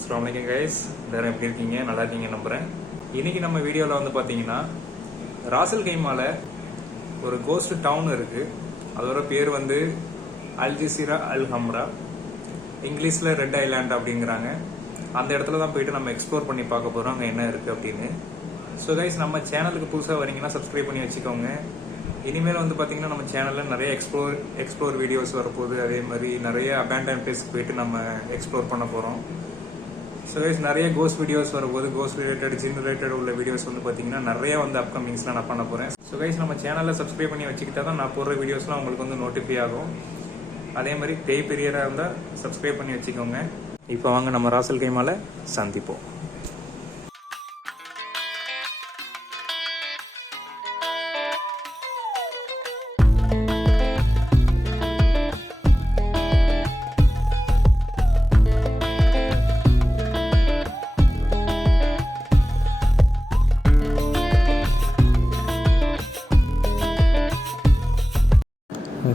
அஸ்ஸலாமு அலைக்கும் கைஸ், எல்லாரும் எப்படி இருக்கீங்க? நல்லா இருக்கீங்க நம்புறேன். இன்னைக்கு நம்ம வீடியோவில் வந்து பார்த்தீங்கன்னா ராசல் கைமால ஒரு கோஸ்ட் டவுன் இருக்கு. அதோட பேர் வந்து அல்ஜசீரா அல் ஹம்ரா, இங்கிலீஷில் ரெட் ஐலாண்ட் அப்படிங்கிறாங்க. அந்த இடத்துல தான் போயிட்டு நம்ம எக்ஸ்ப்ளோர் பண்ணி பார்க்க போகிறோம் அங்கே என்ன இருக்குது அப்படின்னு. ஸோ கைஸ், நம்ம சேனலுக்கு புதுசாக வரீங்கன்னா சப்ஸ்கிரைப் பண்ணி வச்சுக்கோங்க. இனிமேல் வந்து பார்த்தீங்கன்னா நம்ம சேனலில் நிறைய எக்ஸ்ப்ளோர் வீடியோஸ் வரப்போகுது. அதே மாதிரி நிறைய அபேண்டன் பிளேஸ்க்கு போயிட்டு நம்ம எக்ஸ்ப்ளோர் பண்ண போகிறோம். ஸோ கைஸ், நிறைய கோஸ்ட் வீடியோஸ் வரும்போது கோஸ்ட் ரிலேட்டட், ஜின் ரிலேட்டட் உள்ள வீடியோஸ் வந்து பார்த்தீங்கன்னா நிறைய வந்து அப்கமிங்ஸ்லாம் நான் பண்ண போகிறேன். ஸோ கைஸ், நம்ம சேனலில் சப்ஸ்கிரைப் பண்ணி வச்சுக்கிட்டா தான் நான் போடுற வீடியோஸ்லாம் உங்களுக்கு வந்து நோட்டிஃபை ஆகும். அதே மாதிரி பேய் பெரியராக இருந்தால் சப்ஸ்கிரைப் பண்ணி வச்சுக்கோங்க. இப்போ வாங்க நம்ம ராசல் கைமால சந்திப்போம்.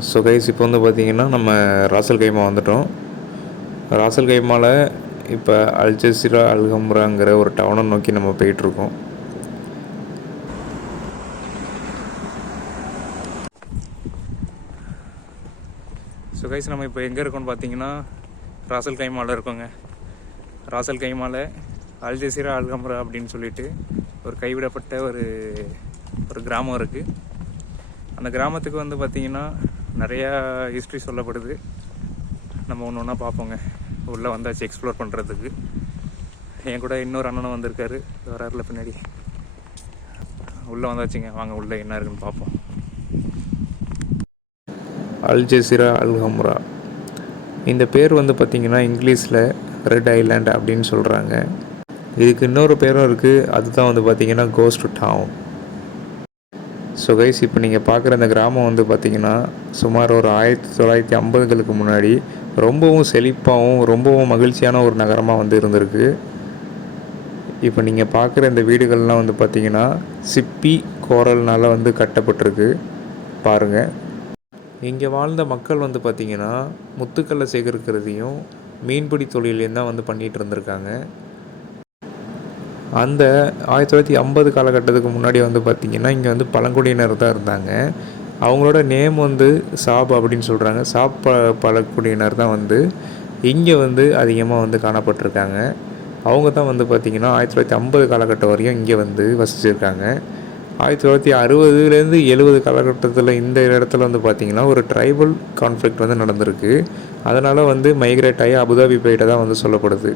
ஸோ கைஸ், இப்போ வந்து பார்த்திங்கன்னா நம்ம ராசல் கைமா வந்துட்டோம். ராசல் கைமாவில் இப்போ அல்ஜசீரா அல் ஹம்ராங்கிற ஒரு டவுனை நோக்கி நம்ம போயிட்டுருக்கோம். ஸோ கைஸ், நம்ம இப்போ எங்கே இருக்கோம்னு பார்த்தீங்கன்னா ராசல் கைமாவில் இருக்கோங்க. ராசல் கைமாவில் அல்ஜசீரா அல் ஹம்ரா அப்படின்னு சொல்லிட்டு ஒரு கைவிடப்பட்ட ஒரு கிராமம் இருக்குது. அந்த கிராமத்துக்கு வந்து பார்த்திங்கன்னா நிறையா ஹிஸ்ட்ரி சொல்லப்படுது. நம்ம ஒன்று ஒன்றா பார்ப்போங்க. உள்ளே வந்தாச்சு எக்ஸ்ப்ளோர் பண்ணுறதுக்கு. என் கூட இன்னொரு அண்ணனும் வந்திருக்காரு, வராருல பின்னாடி. உள்ளே வந்தாச்சுங்க, வாங்க உள்ளே என்ன இருக்குன்னு பார்ப்போம். அல்ஜசீரா அல் ஹம்ரா, இந்த பேர் வந்து பார்த்திங்கன்னா இங்கிலீஷில் ரெட் ஐலாண்ட் அப்படின்னு சொல்கிறாங்க. இதுக்கு இன்னொரு பேரும் இருக்குது, அதுதான் வந்து பார்த்திங்கன்னா கோஸ்ட் டவுன். ஸோ கைஸ், இப்போ நீங்கள் பார்க்குற இந்த கிராமம் வந்து பார்த்திங்கன்னா சுமார் ஒரு 1950களுக்கு முன்னாடி ரொம்பவும் செழிப்பாகவும் ரொம்பவும் மகிழ்ச்சியான ஒரு நகரமாக வந்து இருந்திருக்கு. இப்போ நீங்கள் பார்க்குற இந்த வீடுகள்லாம் வந்து பார்த்திங்கன்னா சிப்பி கோரல்னால் வந்து கட்டப்பட்டிருக்கு பாருங்கள். இங்கே வாழ்ந்த மக்கள் வந்து பார்த்திங்கன்னா முத்துக்களை சேகரிக்கிறதையும் மீன்பிடி தொழிலையும் தான் வந்து பண்ணிகிட்டு இருந்திருக்காங்க. அந்த 1950 காலகட்டத்துக்கு முன்னாடி வந்து பார்த்திங்கன்னா இங்கே வந்து பழங்குடியினர் தான் இருந்தாங்க. அவங்களோட நேம் வந்து சாப் அப்படின்னு சொல்கிறாங்க. சாப் பழங்குடியினர் தான் வந்து இங்கே வந்து அதிகமாக வந்து காணப்பட்டிருக்காங்க. அவங்க தான் வந்து பார்த்திங்கன்னா 1950 காலகட்டம் வரையும் இங்கே வந்து வசிச்சிருக்காங்க. 1960லேருந்து 70 காலகட்டத்தில் இந்த இடத்துல வந்து பார்த்திங்கன்னா ஒரு ட்ரைபல் கான்ஃப்ளிக்ட் வந்து நடந்திருக்கு. அதனால் வந்து மைக்ரேட் ஆகி அபுதாபி போயிட்ட தான் வந்து சொல்லப்படுது.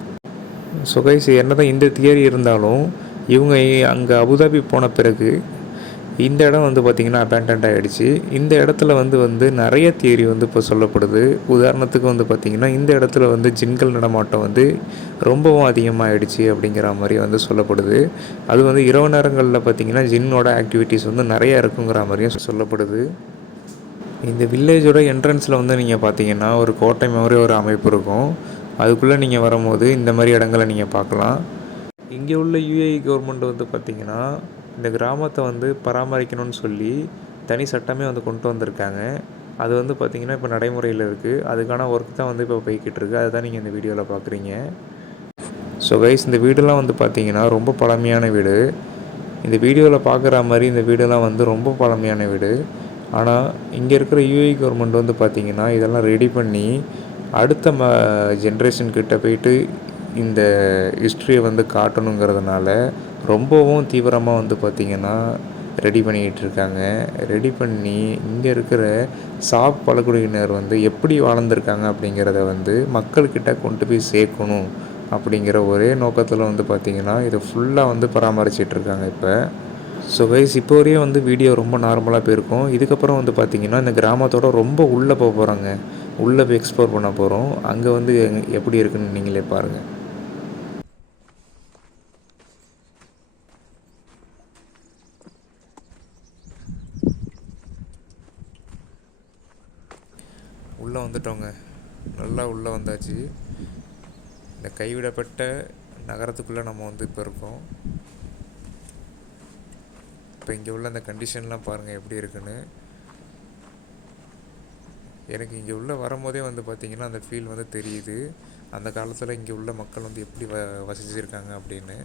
ஸோ கைஸ், என்ன தான் இந்த தியரி இருந்தாலும் இவங்க அங்கே அபுதாபி போன பிறகு இந்த இடம் வந்து பார்த்திங்கன்னா அபேண்டன்ட் ஆகிடுச்சு. இந்த இடத்துல வந்து நிறைய தியரி வந்து இப்போ சொல்லப்படுது. உதாரணத்துக்கு வந்து பார்த்திங்கன்னா இந்த இடத்துல வந்து ஜின்கள் நடமாட்டம் வந்து ரொம்பவும் அதிகமாகிடுச்சு அப்படிங்கிற மாதிரி வந்து சொல்லப்படுது. அது வந்து இரவு நேரங்களில் பார்த்திங்கன்னா ஜின்னோட ஆக்டிவிட்டீஸ் வந்து நிறையா இருக்குங்கிற மாதிரியும் சொல்லப்படுது. இந்த வில்லேஜோட என்ட்ரன்ஸில் வந்து நீங்கள் பார்த்திங்கன்னா ஒரு கோட்டை மாதிரி ஒரு அமைப்பு இருக்கும். அதுக்குள்ளே நீங்கள் வரும்போது இந்த மாதிரி இடங்களை நீங்கள் பார்க்கலாம். இங்கே உள்ள யுஏஇ கவர்மெண்ட் வந்து பார்த்திங்கன்னா இந்த கிராமத்தை வந்து பராமரிக்கணும்னு சொல்லி தனி சட்டமே வந்து கொண்டு வந்திருக்காங்க. அது வந்து பார்த்திங்கன்னா இப்போ நடைமுறையில் இருக்குது. அதுக்கான ஒர்க் தான் வந்து இப்போ போய்கிட்டு இருக்குது. அதுதான் நீங்கள் இந்த வீடியோவில் பார்க்குறீங்க. ஸோ கைஸ், இந்த வீடெல்லாம் வந்து பார்த்திங்கன்னா ரொம்ப பழமையான வீடு. இந்த வீடியோவில் பார்க்குற மாதிரி இந்த வீடெல்லாம் வந்து ரொம்ப பழமையான வீடு. ஆனால் இங்கே இருக்கிற யுஏஇ கவர்மெண்ட் வந்து பார்த்திங்கன்னா இதெல்லாம் ரெடி பண்ணி அடுத்த ஜென்ரேஷன்கிட்ட போயிட்டு இந்த ஹிஸ்ட்ரியை வந்து காட்டணுங்கிறதுனால ரொம்பவும் தீவிரமாக வந்து பார்த்திங்கன்னா ரெடி பண்ணிக்கிட்டு இருக்காங்க. ரெடி பண்ணி இங்கே இருக்கிற சாப் பழங்குடியினர் வந்து எப்படி வாழ்ந்திருக்காங்க அப்படிங்கிறத வந்து மக்கள்கிட்ட கொண்டு போய் சேர்க்கணும் அப்படிங்கிற ஒரே நோக்கத்தில் வந்து பார்த்திங்கன்னா இதை ஃபுல்லாக வந்து பராமரிச்சிட்ருக்காங்க இப்போ. ஸோ கைஸ், இப்போ வரையும் வந்து வீடியோ ரொம்ப நார்மலாக போயிருக்கும். இதுக்கப்புறம் வந்து பார்த்திங்கன்னா இந்த கிராமத்தோட ரொம்ப உள்ளே போக போகிறாங்க. உள்ளே போய் எக்ஸ்ப்ளோர் பண்ண போகிறோம். அங்கே வந்து எப்படி இருக்குன்னு நீங்களே பாருங்கள். உள்ளே வந்துட்டோங்க, நல்லா உள்ளே வந்தாச்சு. இந்த கைவிடப்பட்ட நகரத்துக்குள்ளே நம்ம வந்து இப்போ இருக்கோம். இப்போ இங்கே உள்ள அந்த கண்டிஷன்லாம் பாருங்கள் எப்படி இருக்குன்னு. எனக்கு இங்கே உள்ளே வரும்போதே வந்து பார்த்திங்கன்னா அந்த ஃபீல் வந்து தெரியுது. அந்த காலத்தில் இங்கே உள்ள மக்கள் வந்து எப்படி வசிச்சிருக்காங்க அப்படின்னு.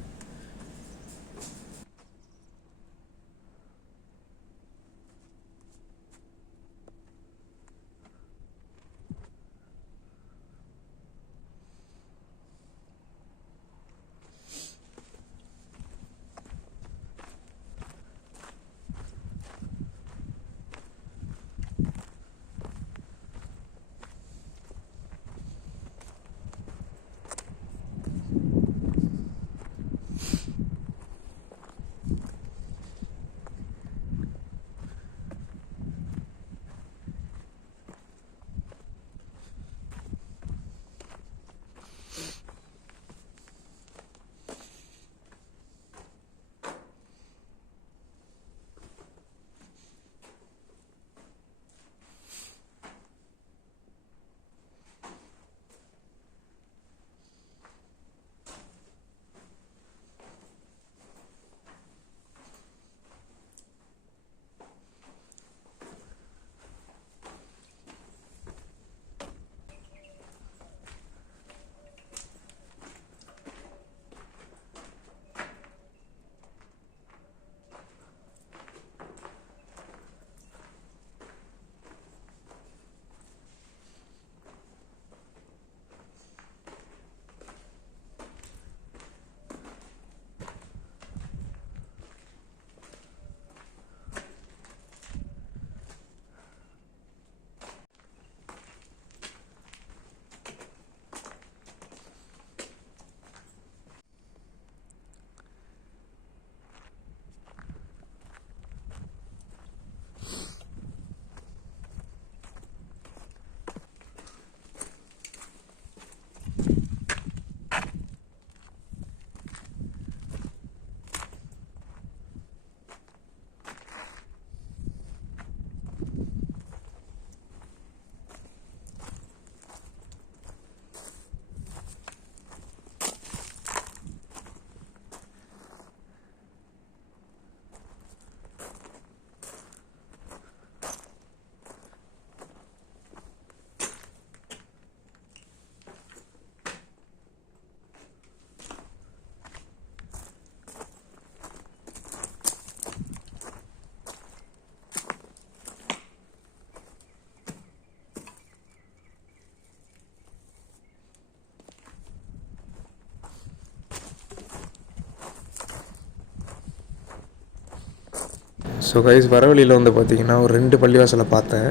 ஸோ கைஸ், வர வழியில் வந்து பார்த்திங்கன்னா ஒரு 2 பள்ளிவாசலை பார்த்தேன்.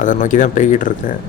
அதை நோக்கி தான் போய்கிட்டு இருக்கேன்.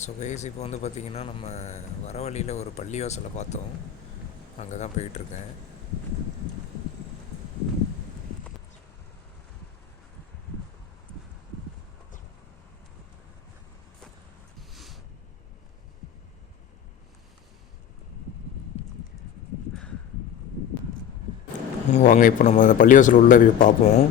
ஸோ கைஸ் இப்போ வந்து பார்த்திங்கன்னா நம்ம வர வழியில் ஒரு பள்ளிவாசலை பார்த்தோம். அங்கே தான் போயிட்டுருக்கேன். வாங்க இப்போ நம்ம அந்த பள்ளிவாசல் உள்ள போய் பார்ப்போம்.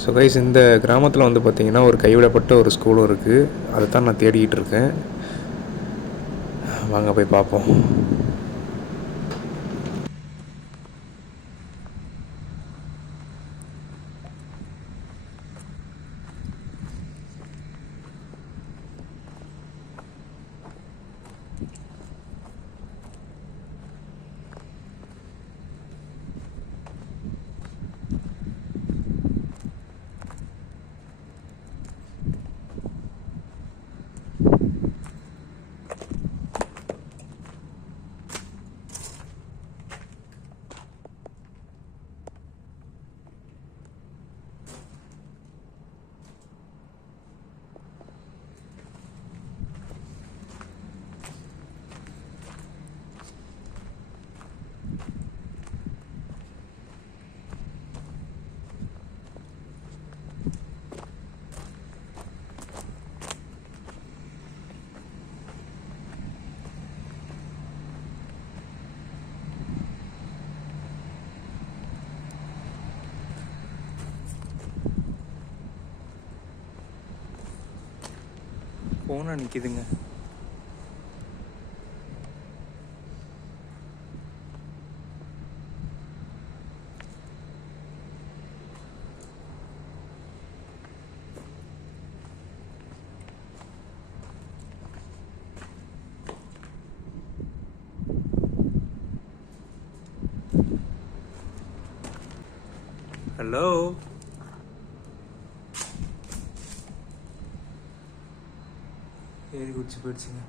ஸோ கைஸ் இந்த கிராமத்தில் வந்து பார்த்திங்கன்னா ஒரு கைவிடப்பட்ட ஒரு ஸ்கூலும் இருக்குது. அதை தான் நான் தேடிக்கிட்டு இருக்கேன். வாங்க போய் பார்ப்போம். ஃபோனாக நிற்கிதுங்க. ஹலோ, ஏறி குடிச்சு போயிடுச்சுங்க.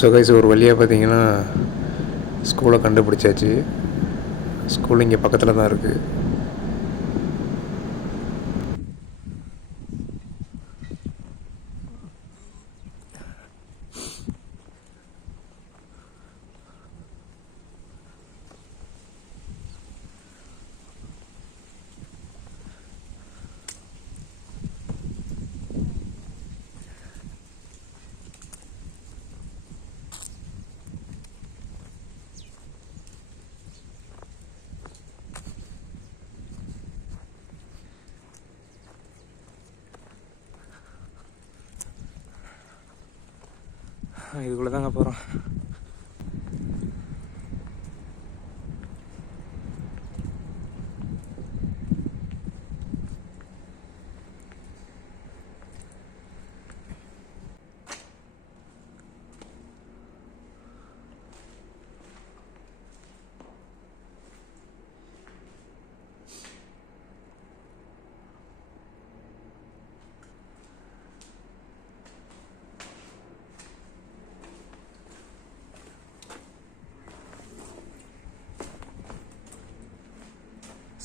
ஸோ கைஸ் ஒரு வழியாக பார்த்தீங்கன்னா ஸ்கூலை கண்டுபிடிச்சாச்சு. ஸ்கூல் இங்கே பக்கத்தில் தான் இருக்குது. இதுக்குள்ளே தாங்க போகிறோம்.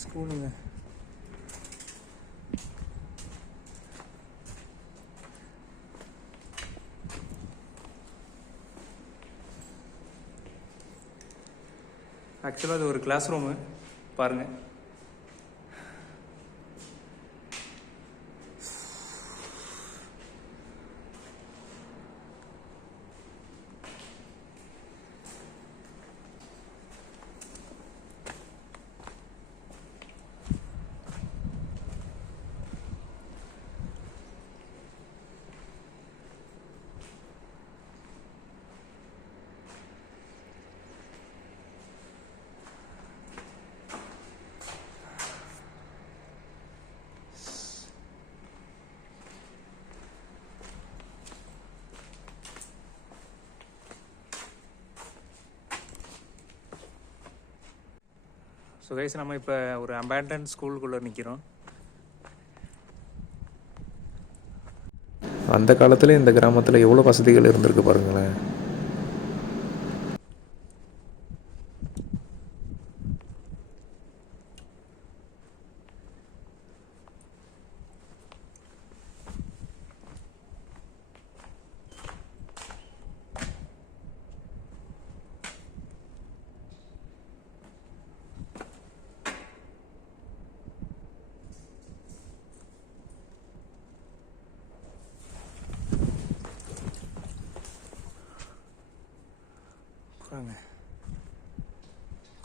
ஸ்கூலுங்க. ஆக்சுவலாக அது ஒரு கிளாஸ் ரூமு பாருங்கள். ஸோ கைஸ், நம்ம இப்போ ஒரு அபேண்டன் ஸ்கூலுக்குள்ளே நிற்கிறோம். அந்த காலத்தில் இந்த கிராமத்தில் எவ்வளோ வசதிகள் இருந்திருக்கு பாருங்களேன்.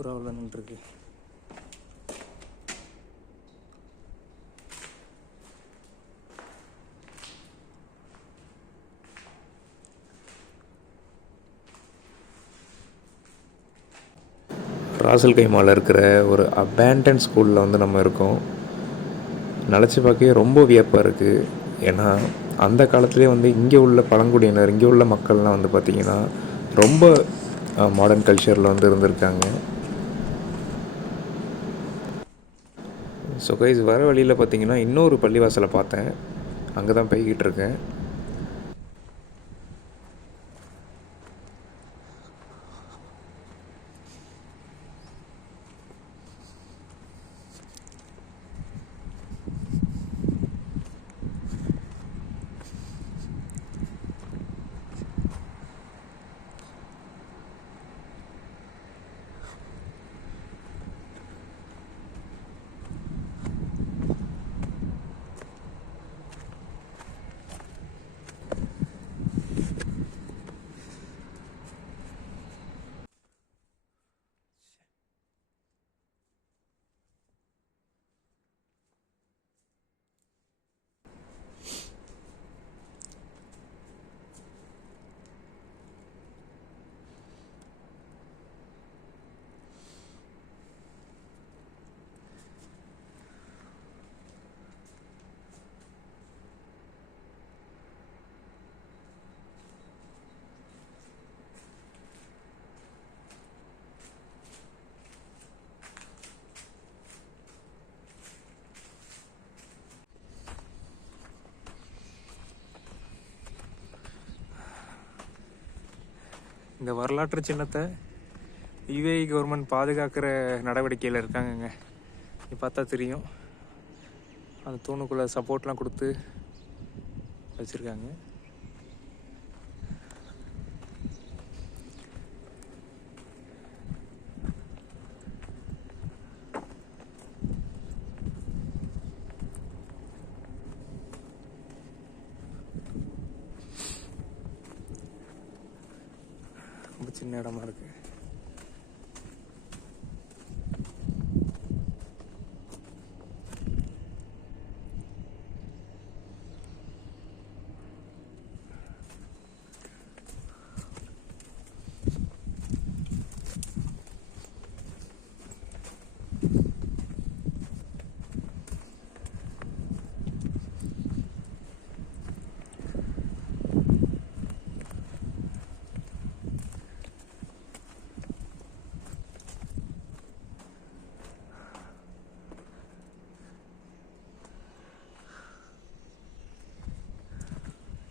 புறாவில் நின்றுருக்கு. ராசல் கைமாவில் இருக்கிற ஒரு அபேண்டன் ஸ்கூலில் வந்து நம்ம இருக்கோம். நினச்சி பார்க்கவே ரொம்ப வியப்பாக இருக்குது. ஏன்னா அந்த காலத்துலேயே வந்து இங்கே உள்ள பழங்குடியினர், இங்கே உள்ள மக்கள்லாம் வந்து பார்த்திங்கன்னா ரொம்ப மாடர்ன் கல்ச்சரில் வந்து இருந்திருக்காங்க. ஸோ கைஸ், வர வழியில் பார்த்திங்கன்னா இன்னொரு பள்ளிவாசலை பார்த்தேன். அங்கே தான் போய்கிட்டு இருக்கேன். இந்த வரலாற்று சின்னத்தை யுஏஇ கவர்மெண்ட் பாதுகாக்கிற நடவடிக்கையில் இருக்காங்கங்க. நீ பார்த்தா தெரியும், அந்த தூணுக்குள்ளே சப்போர்ட்லாம் கொடுத்து வச்சுருக்காங்க. ரொம்ப சின்ன இடமா இருக்கு.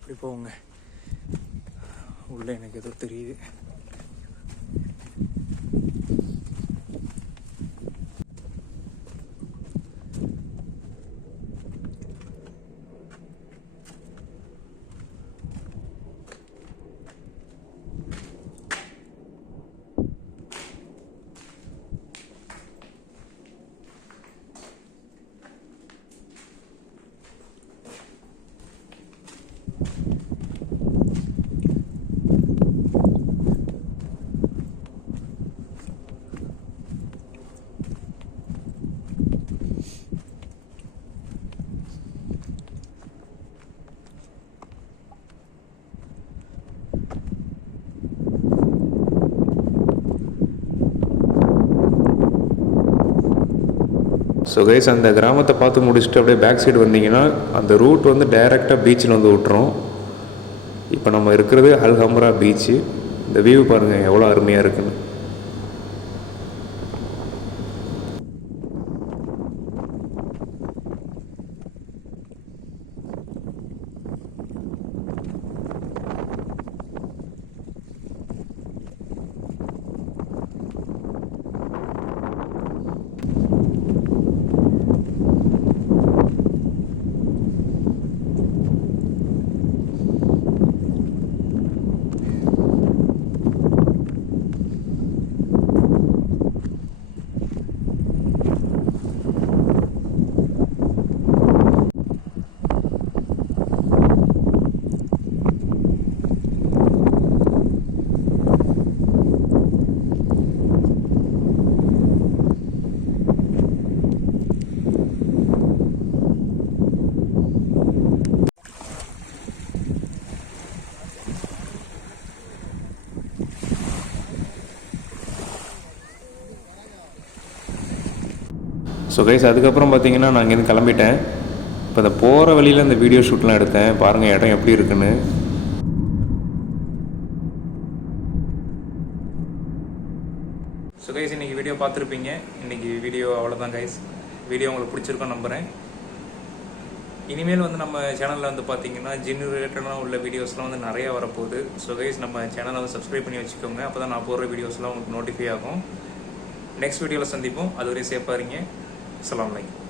இப்படி போங்க, உள்ள எனக்கு ஏதோ தெரியுது. ஸோ கைஸ் அந்த கிராமத்தை பார்த்து முடிச்சுட்டு அப்படியே பேக் சைடு வந்தீங்கன்னா அந்த ரூட் வந்து டைரெக்டாக பீச்சில் வந்து விட்டுரும். இப்போ நம்ம இருக்கிறது அல்ஹம்ரா பீச்சு. இந்த வியூ பாருங்கள் எவ்வளோ அருமையாக இருக்குன்னு. ஸோ கைஸ் அதுக்கப்புறம் பார்த்தீங்கன்னா நான் இங்கேருந்து கிளம்பிட்டேன். இப்போ இந்த போகிற வழியில் இந்த வீடியோ ஷூட்லாம் எடுத்தேன். பாருங்கள் இடம் எப்படி இருக்குன்னு. ஸோ கைஸ் இன்றைக்கி வீடியோ பார்த்துருப்பீங்க. இன்றைக்கி வீடியோ அவ்வளோதான் கைஸ். வீடியோ உங்களுக்கு பிடிச்சிருக்கோன்னு நம்புகிறேன். இனிமேல் வந்து நம்ம சேனலில் வந்து பார்த்தீங்கன்னா ஜின் ரிலேட்டடாக உள்ள வீடியோஸ்லாம் வந்து நிறையா வரப்போகுது. ஸோ கைஸ் நம்ம சேனலை வந்து சப்ஸ்கிரைப் பண்ணி வச்சுக்கோங்க. அப்போ தான் நான் போடுற வீடியோஸ்லாம் உங்களுக்கு நோட்டிஃபை ஆகும். நெக்ஸ்ட் வீடியோவில் சந்திப்போம். அதுவரை சேஃபாக இருங்க. அஸ்ஸலாமு அலைக்கும்.